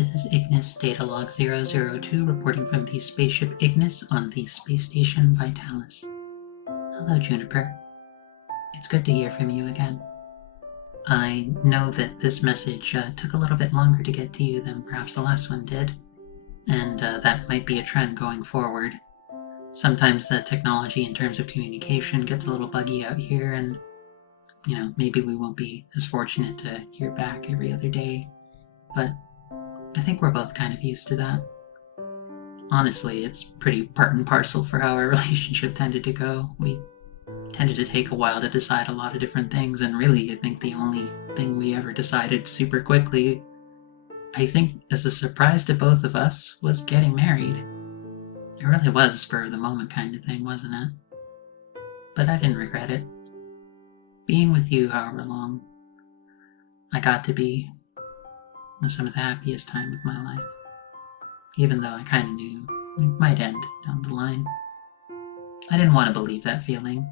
This is Ignis Data Log 002 reporting from the spaceship Ignis on the space station Vitalis. Hello, Juniper. It's good to hear from you again. I know that this message took a little bit longer to get to you than perhaps the last one did, and that might be a trend going forward. Sometimes the technology in terms of communication gets a little buggy out here, and maybe we won't be as fortunate to hear back every other day, but I think we're both kind of used to that. Honestly, it's pretty part and parcel for how our relationship tended to go. We tended to take a while to decide a lot of different things, and really, I think the only thing we ever decided super quickly, I think as a surprise to both of us, was getting married. It really was a spur of the moment kind of thing, wasn't it? But I didn't regret it. Being with you however long I got to be was some of the happiest time of my life, even though I kind of knew it might end down the line. I didn't want to believe that feeling,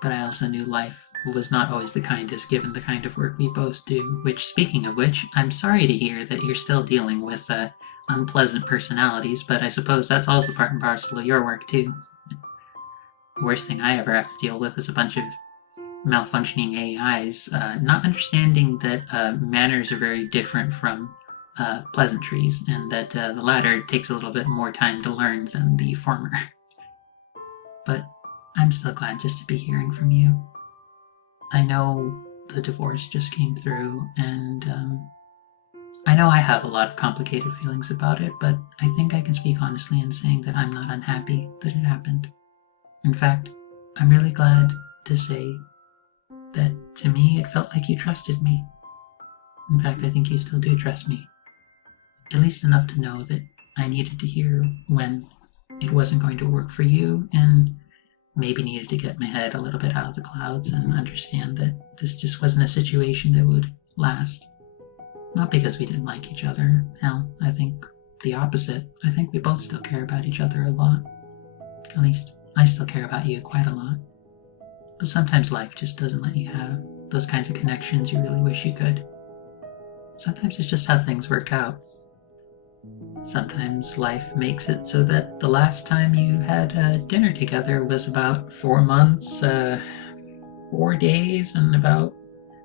but I also knew life was not always the kindest given the kind of work we both do, which, speaking of which, I'm sorry to hear that you're still dealing with unpleasant personalities, but I suppose that's also part and parcel of your work too. The worst thing I ever have to deal with is a bunch of malfunctioning AIs, not understanding that manners are very different from pleasantries, and that the latter takes a little bit more time to learn than the former. But I'm still glad just to be hearing from you. I know the divorce just came through, and I know I have a lot of complicated feelings about it, but I think I can speak honestly in saying that I'm not unhappy that it happened. In fact, I'm really glad to say that to me it felt like you trusted me. In fact, I think you still do trust me. At least enough to know that I needed to hear when it wasn't going to work for you, and maybe needed to get my head a little bit out of the clouds and understand that this just wasn't a situation that would last. Not because we didn't like each other. Hell, I think the opposite. I think we both still care about each other a lot. At least, I still care about you quite a lot. But sometimes life just doesn't let you have those kinds of connections you really wish you could. Sometimes it's just how things work out. Sometimes life makes it so that the last time you had dinner together was about 4 months, 4 days, and about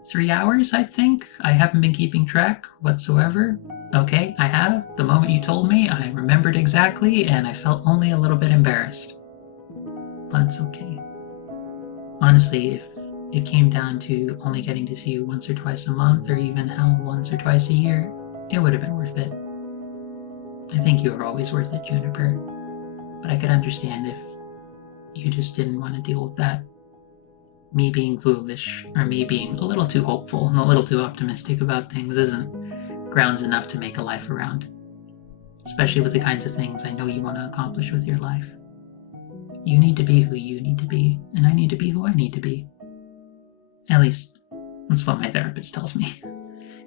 3 hours, I think. I haven't been keeping track whatsoever. Okay, I have. The moment you told me, I remembered exactly, and I felt only a little bit embarrassed. But it's okay. Honestly, if it came down to only getting to see you once or twice a month, or even hell, once or twice a year, it would have been worth it. I think you were always worth it, Juniper. But I could understand if you just didn't want to deal with that. Me being foolish, or me being a little too hopeful and a little too optimistic about things isn't grounds enough to make a life around. Especially with the kinds of things I know you want to accomplish with your life. You need to be who you need to be, and I need to be who I need to be. At least, that's what my therapist tells me.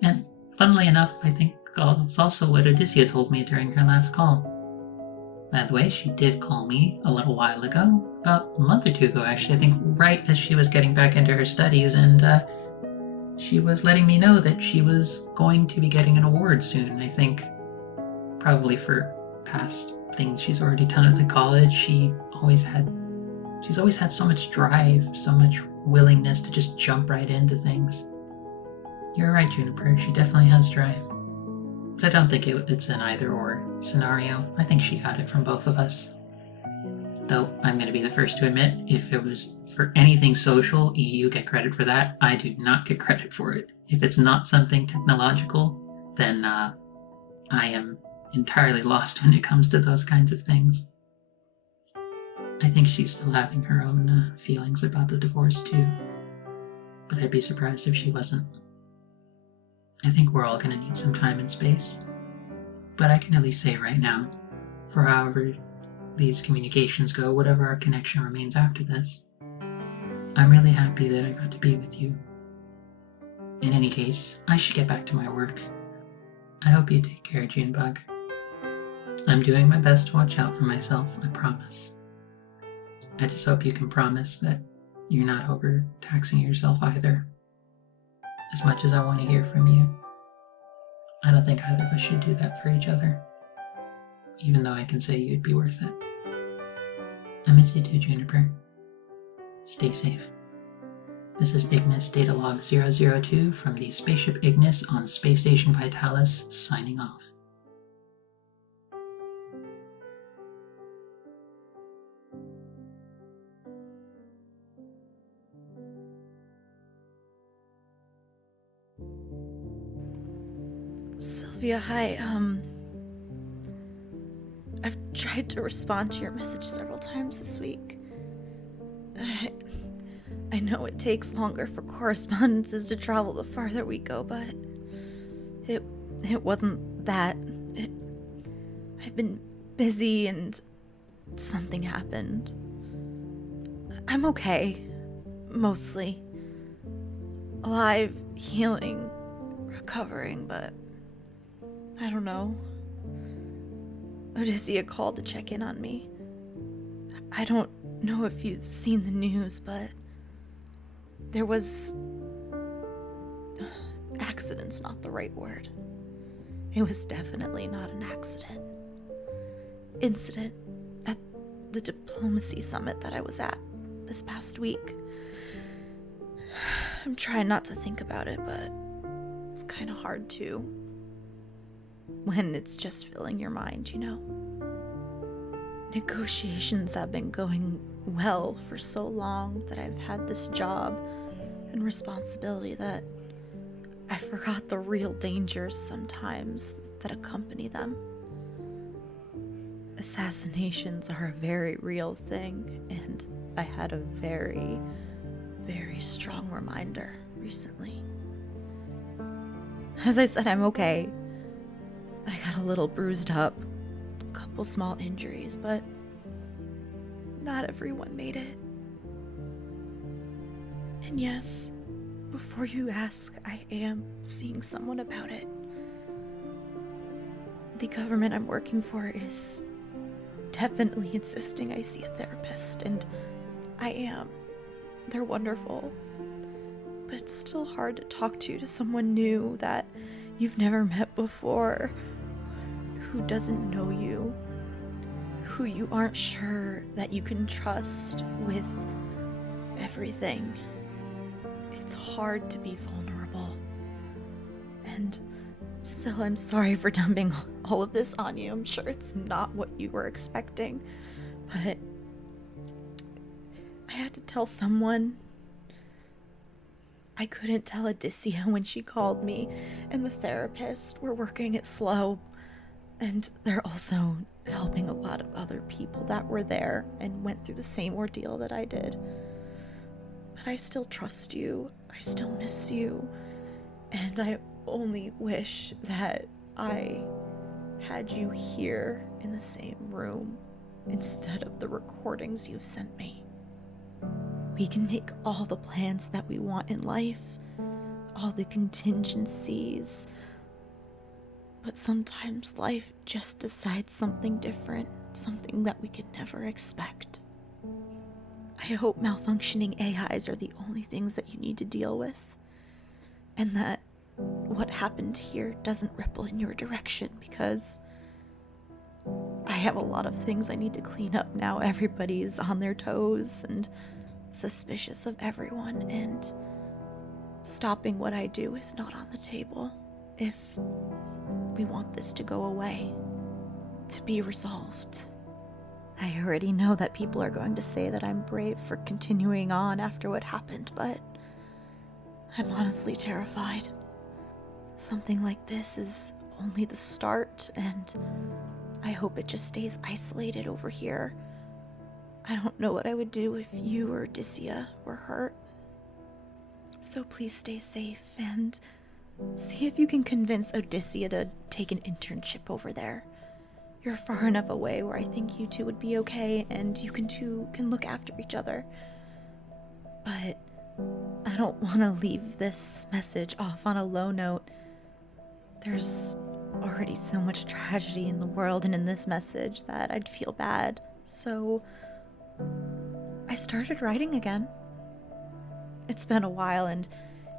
And funnily enough, I think it's also what Odysseia told me during her last call. By the way, she did call me a little while ago, about a month or two ago actually, I think right as she was getting back into her studies, and she was letting me know that she was going to be getting an award soon, I think. Probably for past things she's already done at the college. She's always had so much drive, so much willingness to just jump right into things. You're right, Juniper, she definitely has drive. But I don't think it's an either-or scenario. I think she had it from both of us. Though, I'm going to be the first to admit, if it was for anything social, you get credit for that. I do not get credit for it. If it's not something technological, then I am entirely lost when it comes to those kinds of things. I think she's still having her own feelings about the divorce too, but I'd be surprised if she wasn't. I think we're all going to need some time and space, but I can at least say right now, for however these communications go, whatever our connection remains after this, I'm really happy that I got to be with you. In any case, I should get back to my work. I hope you take care, Junebug. I'm doing my best to watch out for myself, I promise. I just hope you can promise that you're not overtaxing yourself either. As much as I want to hear from you, I don't think either of us should do that for each other, even though I can say you'd be worth it. I miss you too, Juniper. Stay safe. This is Ignis Data Log 002 from the spaceship Ignis on Space Station Vitalis, signing off. Sylvia, hi. I've tried to respond to your message several times this week. I know it takes longer for correspondences to travel the farther we go, but it wasn't that. I've been busy and something happened. I'm okay, mostly. Alive, healing, recovering, but I don't know. Odysseia called to check in on me. I don't know if you've seen the news, but there was... accident's not the right word. It was definitely not an accident. Incident at the diplomacy summit that I was at this past week. I'm trying not to think about it, but it's kind of hard to. When it's just filling your mind, you know? Negotiations have been going well for so long that I've had this job and responsibility that I forgot the real dangers sometimes that accompany them. Assassinations are a very real thing, and I had a very, very strong reminder recently. As I said, I'm okay. I got a little bruised up, a couple small injuries, but not everyone made it. And yes, before you ask, I am seeing someone about it. The government I'm working for is definitely insisting I see a therapist, and I am. They're wonderful. But it's still hard to talk to someone new that you've never met before, who doesn't know you, who you aren't sure that you can trust with everything. It's hard to be vulnerable. And still, I'm sorry for dumping all of this on you. I'm sure it's not what you were expecting, but I had to tell someone. I couldn't tell Odysseia when she called me, and the therapist were working it slow, and they're also helping a lot of other people that were there and went through the same ordeal that I did. But I still trust you, I still miss you, and I only wish that I had you here in the same room instead of the recordings you've sent me. We can make all the plans that we want in life, all the contingencies, but sometimes life just decides something different, something that we could never expect. I hope malfunctioning AIs are the only things that you need to deal with, and that what happened here doesn't ripple in your direction, because I have a lot of things I need to clean up now. Everybody's on their toes and suspicious of everyone, and stopping what I do is not on the table if we want this to go away, to be resolved. I already know that people are going to say that I'm brave for continuing on after what happened, but I'm honestly terrified. Something like this is only the start, and I hope it just stays isolated over here. I don't know what I would do if you or Odysseia were hurt. So please stay safe and see if you can convince Odysseia to take an internship over there. You're far enough away where I think you two would be okay, and you two can look after each other. But I don't want to leave this message off on a low note. There's already so much tragedy in the world and in this message that I'd feel bad. So I started writing again. It's been a while, and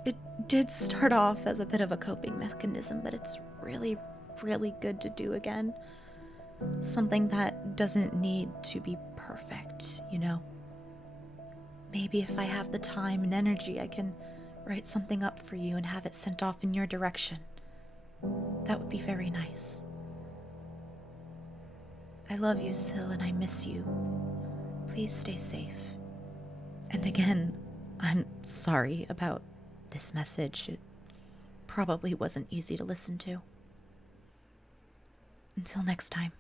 it did start off as a bit of a coping mechanism, but it's really, really good to do again. Something that doesn't need to be perfect, you know? Maybe if I have the time and energy, I can write something up for you and have it sent off in your direction. That would be very nice. I love you, Syl, and I miss you. Please stay safe. And again, I'm sorry about this message. It probably wasn't easy to listen to. Until next time.